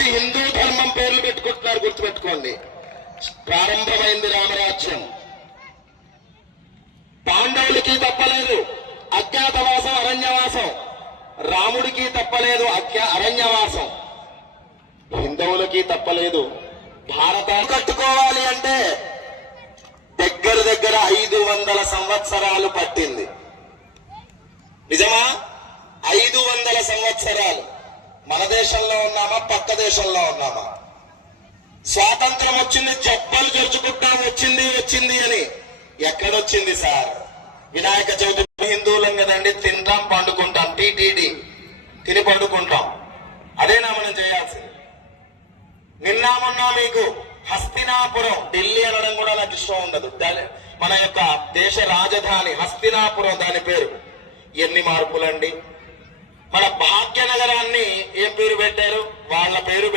వచ్చి హిందూ ధర్మం పేర్లు పెట్టుకుంటున్నారు, గుర్తుపెట్టుకోండి. ప్రారంభమైంది రామరాజ్యం. పాండవులకి తప్పలేదు అజ్ఞాతవాసం, అరణ్యవాసం. రాముడికి తప్పలేదు అరణ్యవాసం. హిందువులకి తప్పలేదు. భారతాన్ని కట్టుకోవాలి అంటే దగ్గర 500 సంవత్సరాలు పట్టింది. నిజమా? 500 సంవత్సరాలు. మన దేశంలో ఉన్నామా, పక్క దేశంలో ఉన్నామా? స్వాతంత్రం వచ్చింది, జబ్బలు జరుచుకుంటాం, వచ్చింది అని. ఎక్కడొచ్చింది సార్? వినాయక చవితి హిందువులం కదండి, తింటాం పండుకుంటాం, టీటీడీ తిని పండుకుంటాం. అదేనా మనం చేయాల్సింది? నిన్న మొన్న మీకు హస్తినాపురం, ఢిల్లీ అనడం కూడా నాకు ఇష్టం ఉండదు, మన యొక్క దేశ రాజధాని హస్తినాపురం, దాని పేరు. ఎన్ని మార్పులండి! మన భాగ్యనగరాన్ని ఏం పేరు పెట్టారు? వాళ్ళ పేరు